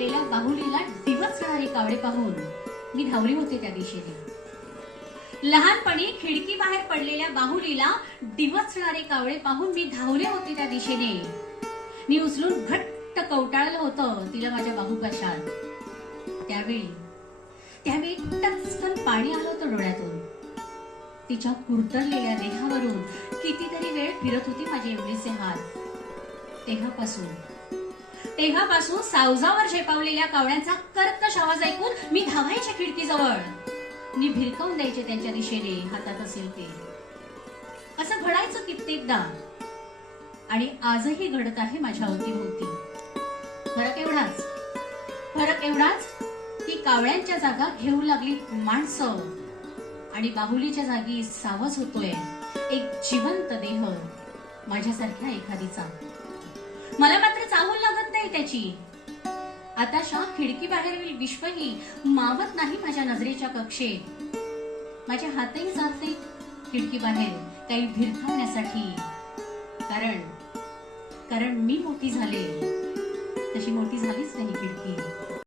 पडलेल्या बाहुलीला डिवचणारे कावळे पाहून मी धावली होते त्या दिशेने. लहानपणी खिडकी बाहेर पडलेल्या बाहुलीला डिवचणारे कावळे पाहून मी धावले होते त्या दिशेने. मी उचलून घट्ट कवटाळलं होतं तिला माझ्या बाहुपाशात. त्यावेळी टचकन पाणी आलं होतं डोळ्यातून. तिच्या कुरतरलेल्या देहावरून कितीतरी वेळ फिरत होती माझे एवढेसे हात. तेव्हापासून सावजावर झेपावलेल्या कावळ्यांचा कर्कश आवाज ऐकून मी धावायच्या खिडकीजवळ. मी भिरकावून द्यायचे त्यांच्या दिशेने हातात असेल ते. असं घडायचं कित्येकदा आणि आजही घडत आहे माझ्या अवतीभोवती. फरक एवढाच की कावळ्यांच्या जागा घेऊ लागली माणसं आणि बाहुलीच्या जागी सावज होतोय एक जिवंत देह, माझ्यासारख्या एखादीचा. मला मात्र चाहूल लागत नाही त्याची. आताशा खिडकी बाहेरील विश्वही मावत नाही माझ्या नजरेच्या कक्षेत. माझे हातही जात नाही खिडकी बाहेर काही भिरकावण्यासाठी. कारण मी मोठी झाले, तशी मोठी झालीच नाही खिडकी.